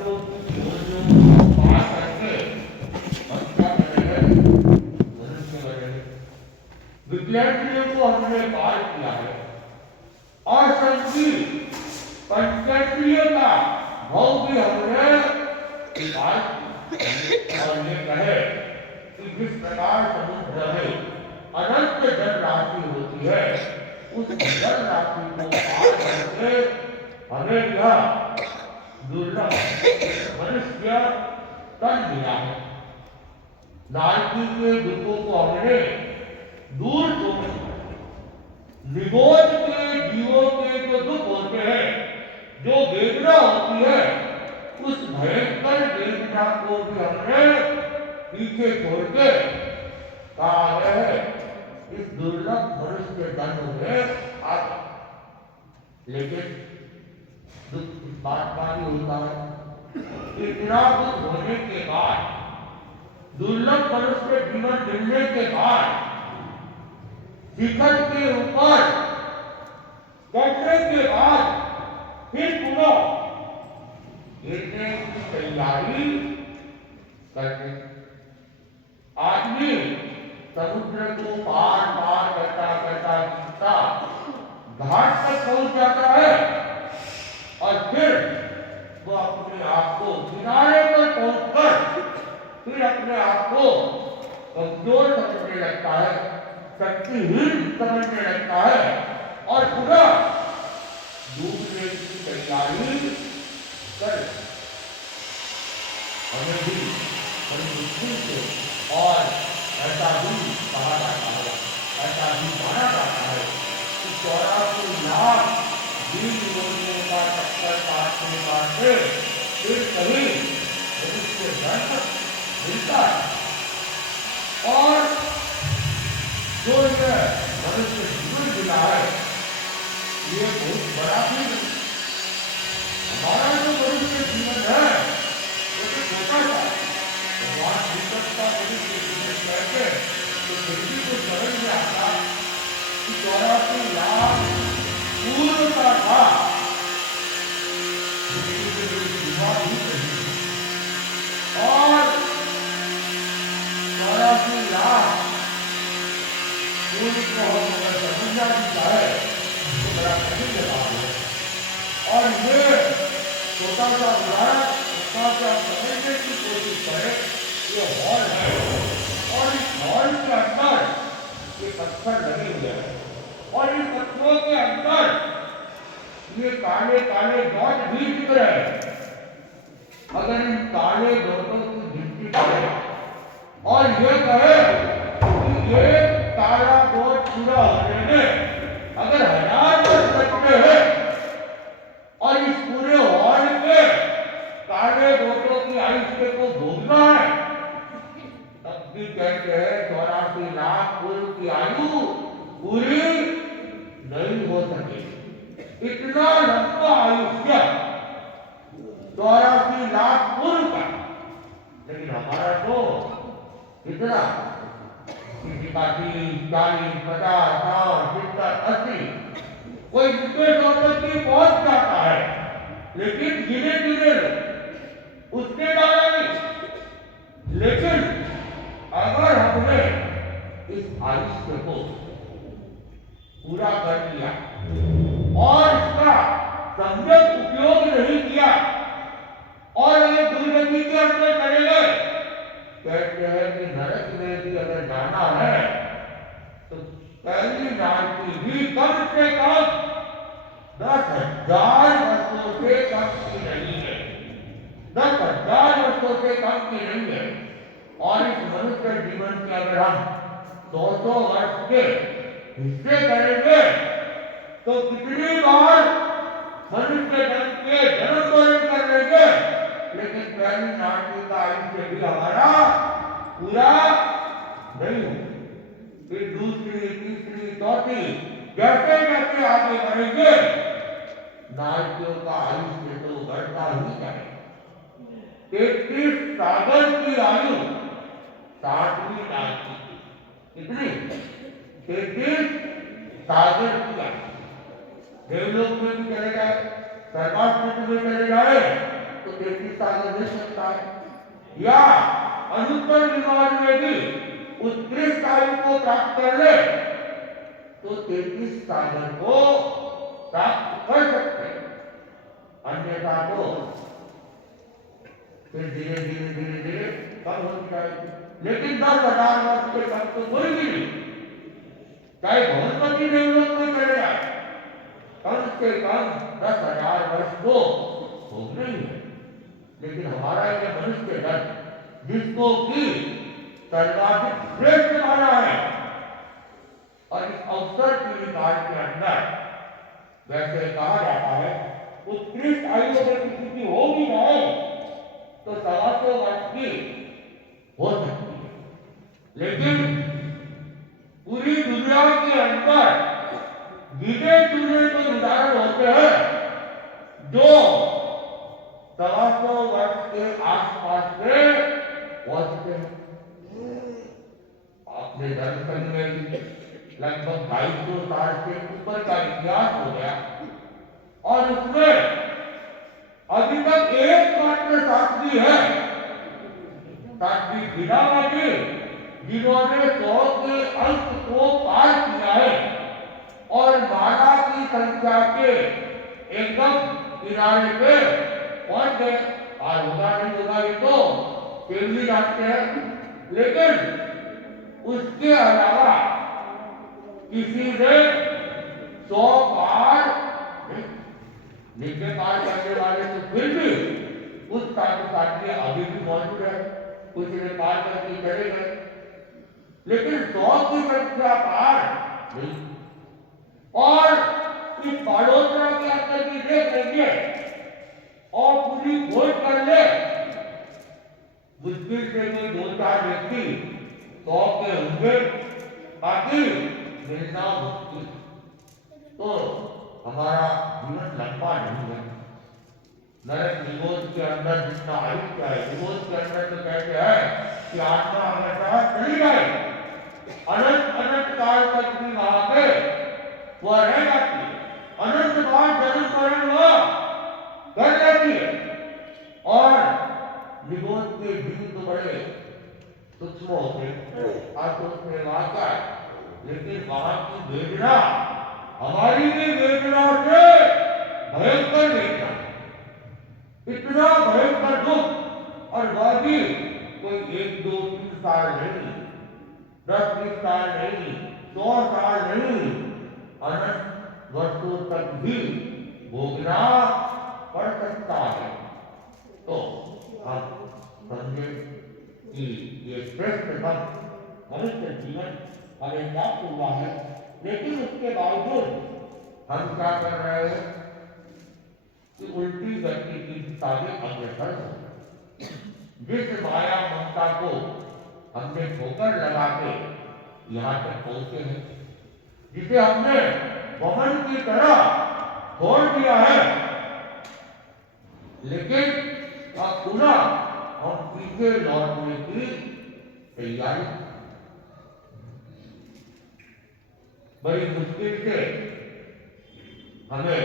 तो जो पार करके हम क्या करेंगे, मनुष्य बनेंगे। विद्यार्थियों को हमने पार किया है और सबकी पंचेंद्रियों का भाव भी हमने पार किया। और ये कहे कि जिस प्रकार समुद्र में अनंत जल राशि होती है, उस जल राशि को पार करके हमें यह दुर्लभ मनुष्य तन मिला है। नारकी के दुखों को हमने दूर तो निगोद के जीवों के जो दुख होते हैं, जो वेदना होती है, उस भयंकर वेदना को भी हमने पीछे छोड़ के कहा है इस दुर्लभ मनुष्य जन्म में आप। लेकिन दुख बात ही होता है, इतना दुख होने के बाद, दुर्लभ मनुष्य जीवन मिलने के बाद, शिखर के ऊपर बैठने के बाद फिर पुनः गिरने की तैयारी करते। आदमी समुद्र को पार पार करता करता करता घाट तक पहुंच जाता है और फिर वो अपने आप को किनारे पर पहुंचकर फिर अपने आप को कमजोर समझने लगता है, शक्तिहीन समझने लगता है और पुनः डूबने की तैयारी कर। हमें भी बड़ी मुश्किल से और ऐसा भी कहा जाता है, ऐसा भी माना जाता है कि 84 लाख जीव योनियों का चक्कर काटने काटते फिर कभी मनुष्य जन्म मिलता है। और जो ये मनुष्य जीवन मिला है, ये बहुत बड़ा भी हमारा जो मनुष्य जीवन है वो तो छोटा सा भगवान विकट का मनुष्य जीवन कहते, तो फिर भी तो समझ में आता कि 84 लाख पूर्व का था, और 84 लाख को अगर समझना भी चाहे तो बड़ा कठिन बात है। और ये छोटा सा उदाहरण उसका क्या समझने की कोशिश करें, ये हॉल है और इस हॉल के अंदर ये पत्थर लगे हुए हैं और इन पत्थरों के अंदर ये काले काले डॉट भी दिख रहे हैं। अगर इन काले डॉटों की गिनती करें और ये कहे कि ये काला डॉट पूरा होने में अगर 1000 वर्ष लगते हैं और इस पूरे हॉल के काले डॉटों की आयुष्य को भोगना है, तब भी कहते हैं 84 लाख पूर्व की आयु पूरी नहीं हो सके। इतना लंबा आयुष्य 84 लाख पूर्व का, लेकिन हमारा तो कितना, किसी का 30, 40, 50, 100, 70, 80, कोई मुकेश अंबानी पहुंच जाता है, लेकिन गिने गिने उसके द्वारा नहीं। लेकिन अगर हमने इस आयुष्य को पूरा कर लिया और इसका सम्यक उपयोग नहीं किया और अगर दुर्गति के अंदर चले गए, कहते हैं कि नरक में भी अगर जाना है तो पहली नारकी भी कम से कम 10,000 वर्षों से कम की नहीं है, 10,000 वर्षों से कम की नहीं है। और इस मनुष्य जीवन के अगर हम 200 वर्ष के हिस्से करेंगे तो कितनी बार मनुष्य जन्म के जन्म मरण कर लेंगे, लेकिन पहली नारकी का आयुष्य भी हमारा पूरा नहीं हो। फिर दूसरी, तीसरी, चौथी, जैसे जैसे आगे बढ़ेंगे नारकियों का आयुष्य तो बढ़ता ही जाएगा। 33 सागर की आयु 60वीं नारकी की, कितनी? 33 सागर की आयु। देवलोक में भी चले जाए, सर्वास्त्र में चले जाए तो 33 सागर मिल सकता है, या अनुत्तर विमान में भी उत्कृष्ट आयु को प्राप्त कर ले तो 33 सागर को प्राप्त कर सकते हैं। अन्यथा तो फिर धीरे धीरे धीरे धीरे कम होती जाएगी। लेकिन 10,000 वर्ष के कम तो कोई भी नहीं, चाहे बहुपति देवलोक में चले जाए, कम से कम 10,000 वर्ष तो भोगना ही है। लेकिन हमारा ये मनुष्य धर्म, जिसको कि सर्वाधिक श्रेष्ठ माना है, और इस अवसर की काल के अंदर वैसे कहा जाता है उत्कृष्ट आयु अगर किसी की हो भी जाए तो 125 वर्ष की हो सकती है। लेकिन पूरी दुनिया के अंदर गिने चुने तो उदाहरण होते हैं जो 125 वर्ष के आसपास से पहुंचते हैं। अपने दर्शन में लगभग 250 साल के ऊपर का इतिहास हो गया, और उसमें अभी तक एकमात्र साध्वी है, साध्वी बीनावादी, जिन्होंने 100 के अंक को पार किया है और माला की संख्या के एकदम किनारे पे पहुंच गए। और होगा नहीं होगा ये तो फिर भी जानते हैं, लेकिन उसके अलावा किसी ने 100 पार नीचे पार करने वाले तो फिर भी उस साथ में अभी भी मौजूद है, कुछ ने पार करके चले गए, लेकिन 100 की संख्या पार नहीं। और इस बालोचना के अंदर भी देख लेंगे और पूरी खोज कर ले, मुश्किल से कोई 2-4 व्यक्ति 100 के होंगे, बाकी मिलना मुश्किल। तो हमारा जीवन लंबा नहीं है। नरक निगोद के अंदर जितना आयुष्य है, निगोद के अंदर तो कहते हैं कि आत्मा हमेशा चली जाए, अनंत अनंत काल तक भी वहां पे वह रह जाती है, अनंत बार जन्म मरण वह कर जाती है। और निगोद के जीव तो बड़े सूक्ष्म होते हैं, आसोच में वाका है, लेकिन वहां की वेदना हमारी भी वेदना से भयंकर वेदना, इतना भयंकर दुख, और वह भी कोई 1, 2, 3 साल नहीं, 10-20 साल नहीं, 100 साल नहीं, अनंत वर्षों तक भी भोगना पड़ सकता है। तो हम समझे कि ये श्रेष्ठ मनुष्य जीवन हमें प्राप्त हुआ है, लेकिन उसके बावजूद हम क्या कर रहे हैं कि उल्टी गति की दिशा में अग्रसर हो रहे हैं। जिस माया ममता को हमने ठोकर लगा के यहाँ तक पहुंचे हैं, जिसे हमने वमन की तरह छोड़ दिया है, लेकिन अब पुनः हम पीछे लौटने की तैयारी, बड़ी मुश्किल से हमें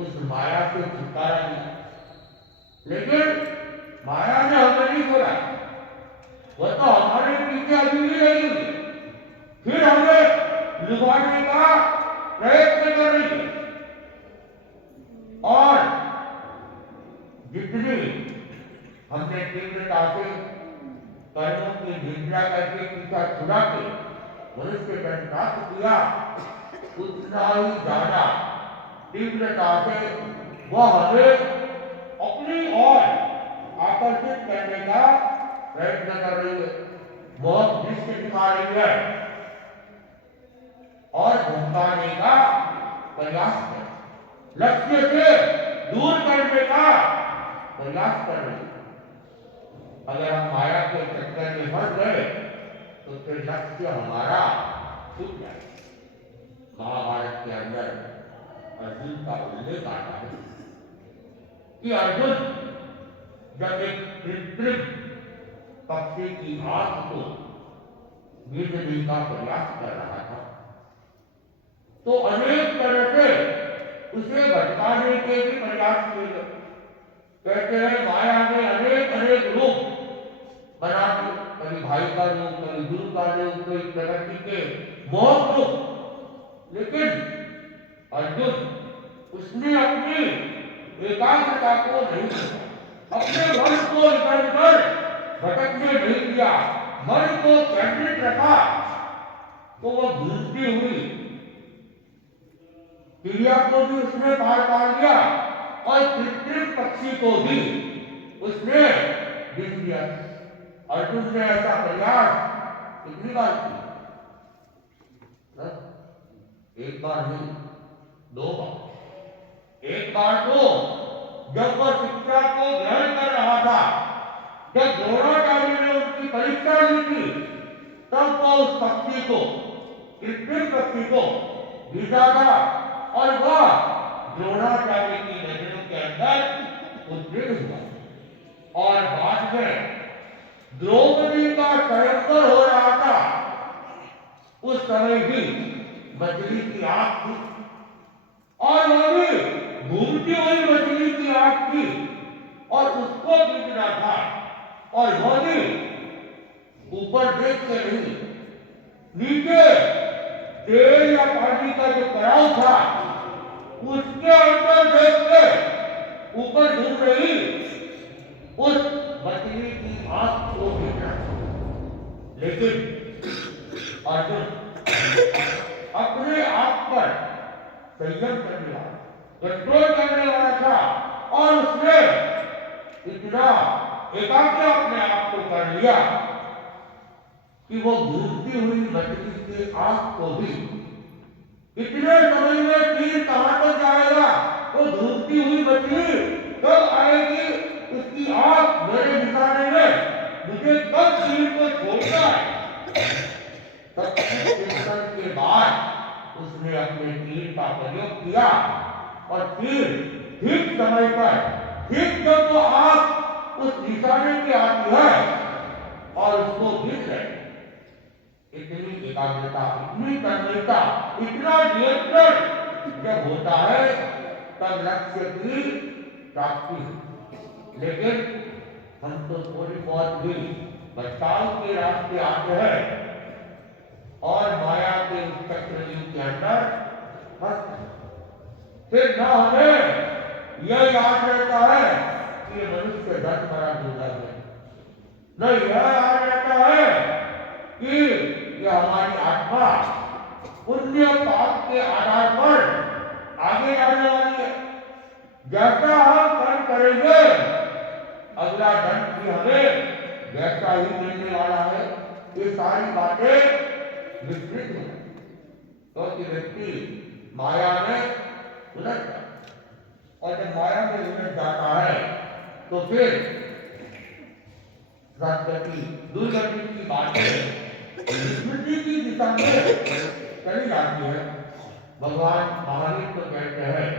उस माया से छुटकारा मिला, लेकिन माया ने हमें नहीं छोड़ा, वह तो हमारे पीछे अभी भी रही हुई, फिर हमें लुभाने का प्रयत्न कर रही है। और जितनी हमने तीव्रता से कर्मों की निंदा करके पीछा छुड़ा के मनुष्य जन्म प्राप्त किया, उतना ही ज्यादा तीव्रता से वह हमें अपनी ओर आकर्षित करने का प्रयत्न कर रही है, बहुत दृश्य दिखा रही है और धमकाने का प्रयास कर, लक्ष्य से दूर करने का प्रयास कर रही है। अगर हम माया के चक्कर में फंस गए तो फिर लक्ष्य हमारा छूट जाए। महाभारत के अंदर अर्जुन का उल्लेख आता है कि अर्जुन जब एक कृत्रिम पक्षी की आंख को गिरने का प्रयास कर रहा था, तो अनेक तरह से उसे भटकाने के भी प्रयास किए गए, कहते हैं माया ने अनेक अनेक रूप बना दिए, कभी भाई का रूप, कभी गुरु का रूप, कभी प्रकृति के मोह रूप। लेकिन अर्जुन उसने अपनी एकाग्रता को नहीं छोड़ा, अपने मन को इधर उधर भटकने नहीं दिया, मन को केंद्रित रखा। तो वो घूमती हुई चिड़िया को भी उसने पार कर लिया और कृत्रिम पक्षी को भी उसने गिन दिया। अर्जुन ने ऐसा प्रयास कितनी बार किया? एक बार नहीं, दो बार। एक बार तो जब वह शिक्षा को ग्रहण कर रहा था, जब द्रोणाचार्य ने उसकी परीक्षा ली थी, तब वह उस पक्षी को, कृत्रिम पक्षी को भेजा था और वह द्रोणाचार्य की नजरों के अंदर उद्दीर्ण हुआ। और बाद में द्रौपदी का स्वयंवर हो रहा था, उस समय भी मछली की आंख थी और वह भी घूमती हुई मछली की आंख थी और उसको बिगड़ा था। और वह भी ऊपर देख के नहीं, नीचे तेल या पानी का जो कड़ाव था उसके अंदर देख के ऊपर घूम रही उस मछली की आंख को बिगड़ा। लेकिन अर्जुन अपने आप पर संयम करने वाला, कंट्रोल करने वाला था और उसने इतना एकाग्र अपने आप को कर लिया कि वो घूमती हुई मछली की आंख को भी, इतने समय में तीर कहां तक जाएगा? वो घूमती हुई मछली कब आएगी? उसकी आंख मेरे निशाने में, मुझे कब तीर को छोड़ना है? तब के बाद उसने अपने तीर का प्रयोग किया और तीर ठीक समय पर, ठीक जब वो आंख उस निशाने पे आती है और उसको गिर गए। इतनी एकाग्रता, इतनी तन्मयता, इतना नियंत्रण जब होता है तब लक्ष्य की प्राप्ति होती। लेकिन हम तो थोड़ी बहुत भी बचाव के रास्ते आते हैं और माया के उस चक्रव्यूह के अंदर फंस, फिर न हमें यह याद रहता है कि ये मनुष्य धन बड़ा दुर्लभ है, न यह याद रहता है कि यह हमारी आत्मा पुण्य पाप के आधार पर आगे जाने वाली है। जैसा हम कर्म करेंगे अगला धन भी हमें वैसा ही मिलने वाला है। ये सारी बातें विस्तृत है, क्योंकि व्यक्ति माया में उलझ जाता और जब माया में उलझ जाता है तो फिर सदगति, दुर्गति की बातें स्मृति की दिशा में चली जाती है। भगवान महावीर तो कहते हैं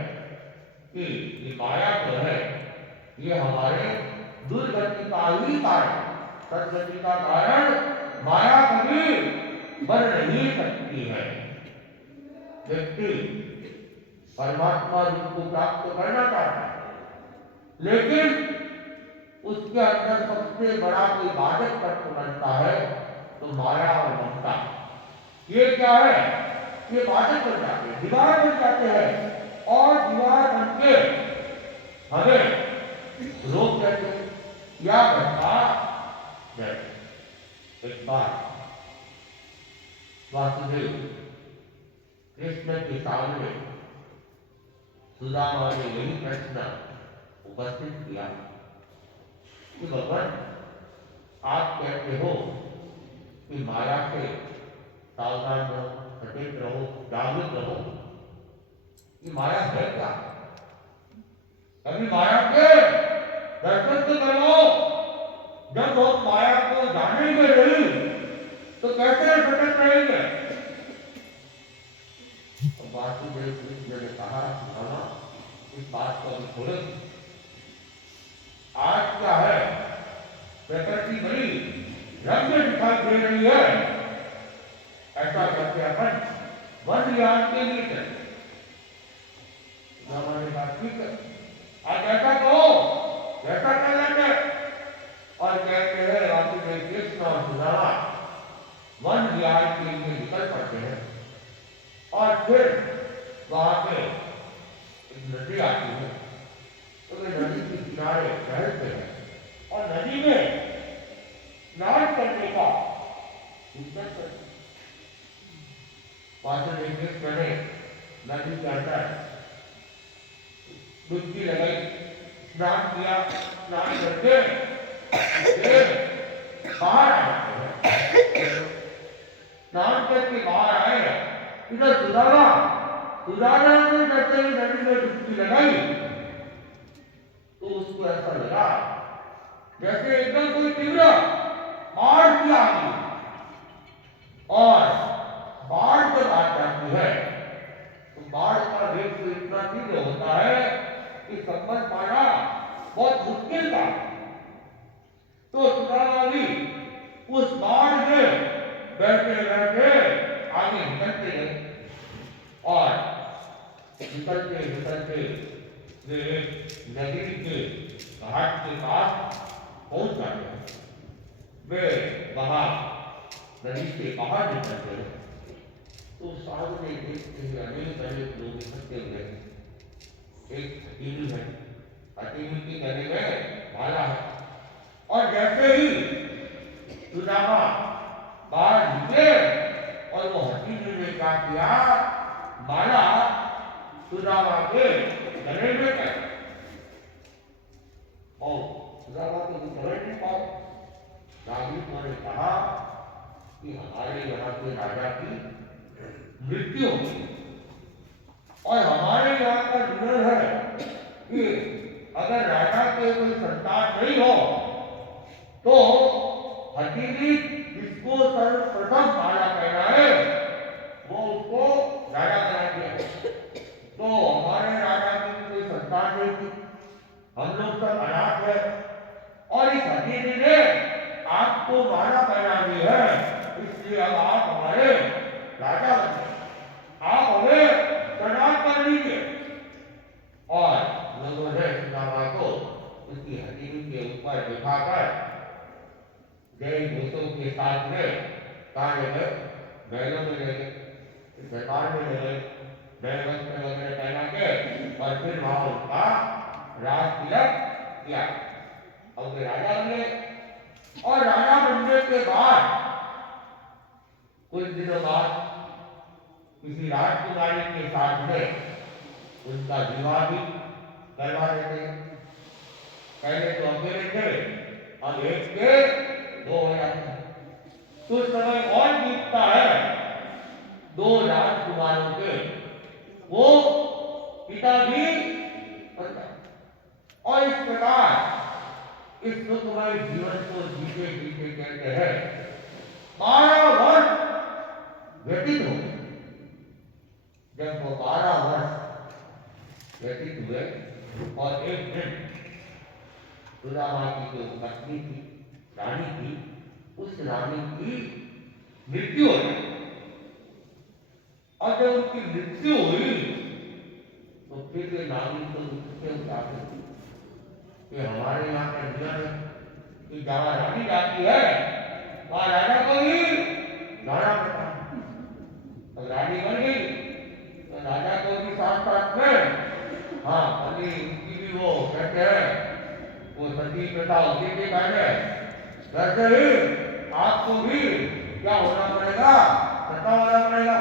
कि ये माया जो है ये हमारे दुर्गति का ही कारण, सदगति का कारण माया कभी बन नहीं सकती है। व्यक्ति परमात्मा रूप को प्राप्त करना चाहता है, लेकिन उसके अंदर सबसे बड़ा कोई बाधक तत्व बनता है तो माया और ममता। ये क्या है? ये बाधक बन जाते हैं, दीवार बन जाते हैं और दीवार बन के हमें रोक देते हैं या भटका देते। एक बार वासुदेव कृष्ण के सामने सुदामा ने यही प्रश्न उपस्थित किया कि भगवान आप कहते हो कि माया से सावधान रहो, सचेत रहो, जागरूक रहो। ये माया है क्या? कभी माया के दर्शन तो करो। जब हम माया को जानेंगे नहीं तो कैसे सचेत रहेंगे? वासुदेव कृष्ण ने कहा, मामा इस बात को अभी छोड़ो। आज क्या है, प्रकृति बड़ी रंग दिखाई दे रही है, ऐसा करके अपन वन विहार के लिए चले। हमारे बात ठीक है, आज ऐसा कहो वहां से एक नदी आती है, तो वे नदी के किनारे टहलते हैं और नदी में स्नान करने का चिंतन करते हैं। वहां से एक चढ़े नदी के अंदर डुबकी लगाई, स्नान किया, स्नान करके बाहर आए, स्नान करके बाहर आए। इधर सुदामा ने जैसे ही नदी में डुबकी लगाई तो उसको ऐसा लगा जैसे एकदम कोई तीव्र बाढ़ की आती और बाढ़ जब आ जाती है तो बाढ़ का वेग तो इतना तीव्र होता है कि संबंध पाना बहुत मुश्किल था। तो सुदामा भी उस बाढ़ में बैठे बैठे आगे निकलते गए और निकलते वे नदी के घाट के पास पहुंच जाते हैं। वे वहां नदी से बाहर निकलते हैं तो सामने देखते हुए अनेक लोग इकट्ठे हुए हैं। एक हथेली है, हथेली के गले में भाला है और जैसे ही सुदामा बाहर निकले और वो हथेली ने क्या किया, माला सुदामा के गले में कर और सुदामा को समझ नहीं पाए। नागरिकों ने कहा कि हमारे यहाँ के राजा की मृत्यु होगी और हमारे यहाँ का नियम है कि अगर राजा के कोई संतान नहीं हो तो हथेली जिसको सर्वप्रथम माला पहनाए वो उसको राजा बना दिया। तो हमारे राजा की कोई संतान नहीं थी, हम लोग सब अनाथ है और इस हथेली ने आपको माला पहना दी है, इसलिए अब आप हमारे राजा बन गए, आप हमें प्रणाम कर लीजिए। और लोगों ने सुदामा को उसकी हथेली के ऊपर बिठाकर जय घोषों के साथ में कहा गए, बैलों में ले गए, दरबार में ले गए, बैल वस्त्र वगैरह पहना के और फिर वहां उसका राज तिलक किया और वे राजा बने। और राजा बनने के बाद कुछ दिनों बाद किसी राजकुमारी के साथ में उनका विवाह भी करवा देते हैं। पहले तो अकेले थे और एक के दो हो जाते हैं। कुछ समय और बीतता है, दो राजकुमारों के वो पिता भी बनता है और इस प्रकार इस सुखमय जीवन को जीते जीते कहते हैं 12 वर्ष व्यतीत हो। जब वो 12 वर्ष व्यतीत हुए और एक दिन सुदामा की जो पत्नी थी, रानी थी, उस रानी की मृत्यु हो गई और जब उसकी मृत्यु हुई तो फिर वे नागरिक को उससे उतारते कि हमारे यहाँ का नियम है कि जहाँ रानी जाती है वहाँ राजा को भी जाना पड़ता है। तो रानी बन गई तो राजा को भी साथ साथ में हाँ पति उनकी भी वो कहते हैं वो सती प्रथा होती थी पहले, वैसे ही आपको भी क्या होना पड़ेगा, सता होना पड़ेगा।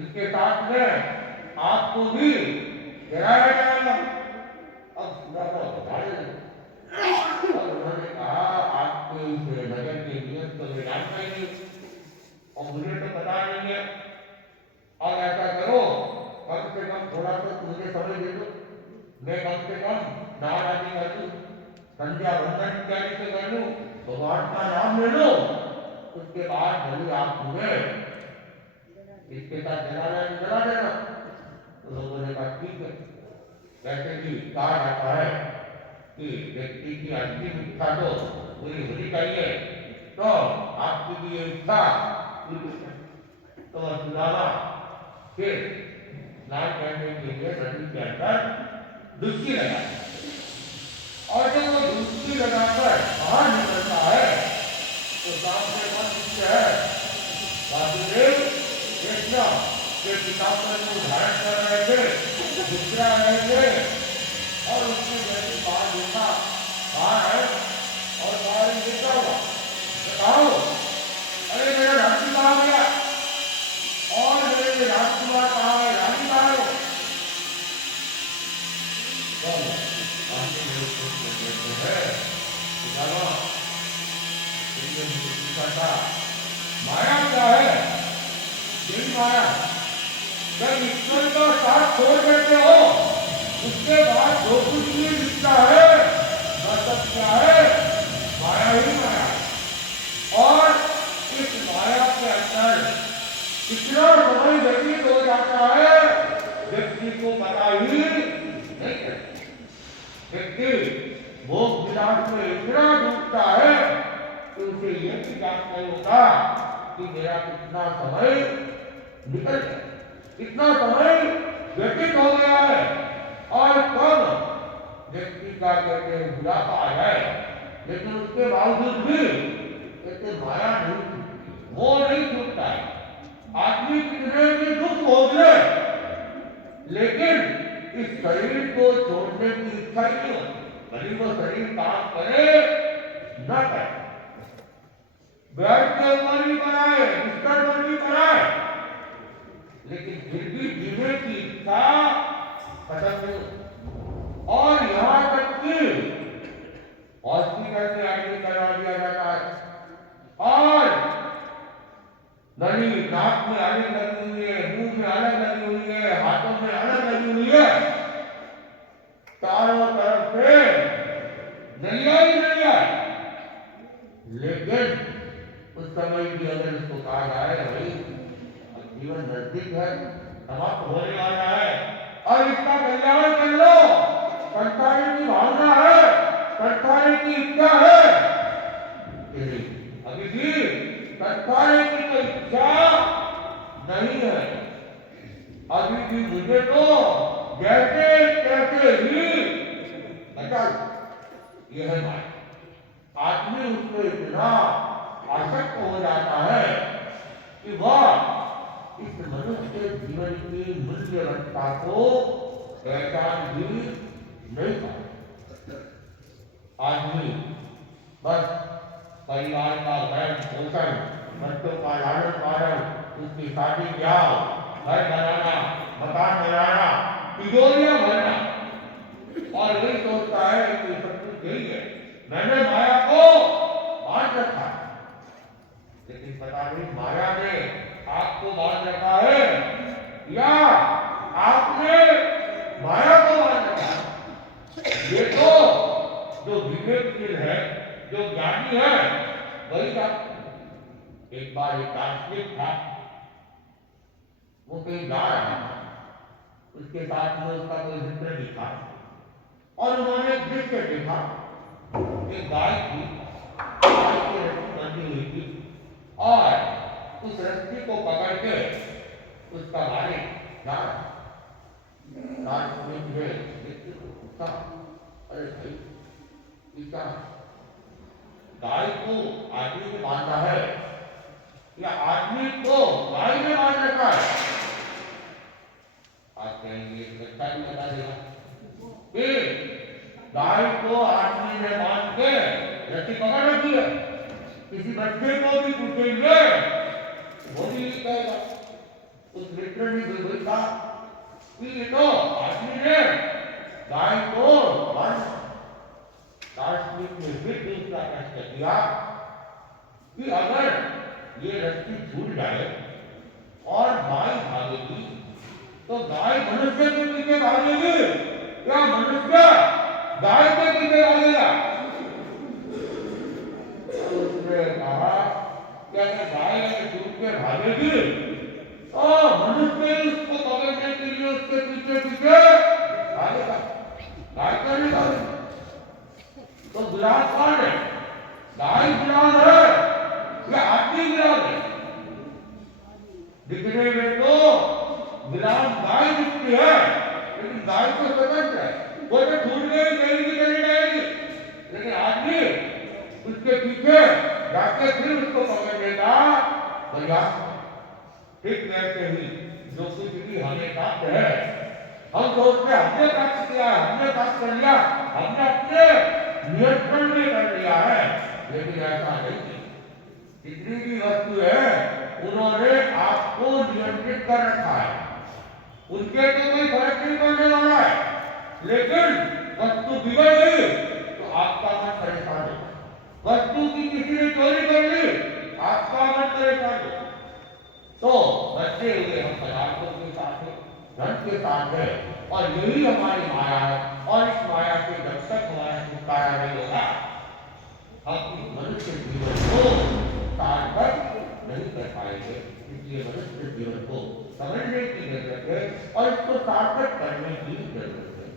इसके साथ में आपको भी गिराया जाएगा। अब सुदामा बता रहे और उन्होंने कहा आपके इस नगर के नियम तो मैं जानता ही नहीं और मुझे तो पता नहीं है। अब ऐसा करो, कम से कम थोड़ा सा मुझे समय दे दो, मैं कम से कम नाम आदि कर लूँ, संध्या वंदन इत्यादि से कर लूँ, भगवान का नाम ले लो, उसके बाद भले आप मुझे इसके साथ जला देना। तो लोगों ने कहा ठीक है। वैसे भी कहा जाता है कि व्यक्ति की अंतिम इच्छा तो पूरी होनी चाहिए, तो आपकी भी ये इच्छा तो सुदामा फिर स्नान करने के लिए नदी के अंदर डुबकी लगा और जब वो डुबकी लगाकर बाहर निकलता है तो सामने कौन दिखते हैं, वासुदेव कृष्ण के पिताम्बर को धारण कर रहे थे, मुद्रा रहे थे, और उसने जैसे बाहर देखा, बाहर है और बाहर ही देखा हुआ, बताओ, अरे मेरा रानी कहाँ गया, और मेरे राजकुमार कहाँ है, रानी कहाँ है? माया क्या है? यही माया। जब ईश्वर का साथ छोड़ देते हो, उसके बाद जो कुछ भी दिखता है वह सब क्या है? माया ही माया। और इस माया के अंदर इतना समय व्यतीत हो जाता है, व्यक्ति को पता ही नहीं चलता। व्यक्ति भोग विलास में इतना डूबता है कि उसे यह भी ज्ञान नहीं होता कि मेरा कितना समय निकल गया, कितना समय व्यतीत हो गया है, और कब व्यक्ति का कहते हैं बुढ़ापा आ जाए, लेकिन उसके बावजूद भी कहते माया नहीं छूटती, वो नहीं छूटता है। आदमी कितने भी दुख भोग ले, लेकिन इस शरीर को छोड़ने की इच्छा ही नहीं होती, भले वो शरीर काम करे न करे, बेड के ऊपर भी बनाए, बिस्तर पर भी बनाए, लेकिन फिर भी जीने की इच्छा खत्म नहीं होती। और यहाँ तक कि हॉस्पिटल में एडमिट करवा दिया जाता है, और नली नाक में अलग लगी हुई है, मुंह में अलग लगी हुई है, हाथों में अलग लगी हुई है, चारों तरफ से नलिया ही नलिया है, लेकिन उस समय भी अगर इसको कहा जाए भाई जीवन नजदीक है, समाप्त होने वाला है और इसका कल्याण कर लो, संसारी की भावना है, संसारी की इच्छा है, अभी भी संसारी की कोई इच्छा नहीं है, अभी भी मुझे तो जैसे कैसे ही बचा, यह है माया। आदमी उसमें इतना आसक्त हो जाता है कि वह इस मनुष्य जीवन की मूल्यवत्ता को पहचान भी नहीं पाता। आदमी बस परिवार का भरण पोषण, बच्चों का लालन पालन, उसकी शादी ब्याह, घर बनाना, मकान बनाना, तिजोरियां भरना, और वही सोचता है कि सब कुछ यही है, मैंने माया को बांध रखा, लेकिन पता नहीं माया ने आपको बांध रखा है या आपने माया को बांध रखा है। ये तो जो विवेकशील है, जो ज्ञानी है, वही था। एक बार एक दार्शनिक था, वो कहीं जा रहा था, उसके साथ में उसका कोई मित्र भी था, और उन्होंने दृश्य देखा, एक गाय थी, गाय की रस्सी बंधी हुई थी, और उस रस्सी को पकड़ के उसका मालिक जा रहा, अरे भाई क्या गाय को आदमी ने बांधा है या आदमी को गाय ने बांध रखा है? आप कहेंगे सच्चा भी बता देगा कि गाय को आदमी ने बांध के रस्सी पकड़ रखी है। किसी बच्चे को भी पूछेंगे वो भी कहेगा, उस मित्र ने भी वही कहा कि ये तो आदमी ने गाय को बांध। दार्शनिक ने फिर दूसरा प्रश्न किया कि अगर ये रस्सी छूट जाए और गाय भागेगी तो गाय मनुष्य के पीछे भागेगी या मनुष्य गाय के पीछे भागेगा? उसने कहा कि अगर गाय छूट के भागेगी तो मनुष्य उसको पकड़ने के लिए उसके पीछे पीछे भागेगा, गाय का नहीं भागेगा। तो गुलाब कौन है? गाय गुलाब है या आदमी गुलाब है? दिखने में तो गुलाब गाय दिखती है, लेकिन गाय तो स्वतंत्र है, वो तो छूट गई चली जाएगी, लेकिन आदमी उसके पीछे जाके फिर उसको पकड़ लेगा। ठीक वैसे ही जो कुछ भी हमें प्राप्त है, हम सोचते हमने प्राप्त किया, हमने प्राप्त कर लिया, हमने अपने नियंत्रण में कर लिया है, लेकिन ऐसा नहीं है। जितनी भी वस्तु है उन्होंने आपको नियंत्रित कर रखा है, उनके तो कोई फर्क नहीं पड़ने वाला है, लेकिन वस्तु बिगड़ गई तो आपका मन परेशान है, वस्तु की किसी ने चोरी कर ली आपका मन परेशान है। तो बचे हुए हम पदार्थों के साथ हैं, धन के साथ है, और यही हमारी माया है, और इस माया के जब तक हमारा छुटकारा नहीं होगा अपनी मनुष्य जीवन को सार्थक नहीं कर पाएंगे। इसलिए मनुष्य जीवन को समझने की जरूरत है और इसको सार्थक करने की जरूरत है।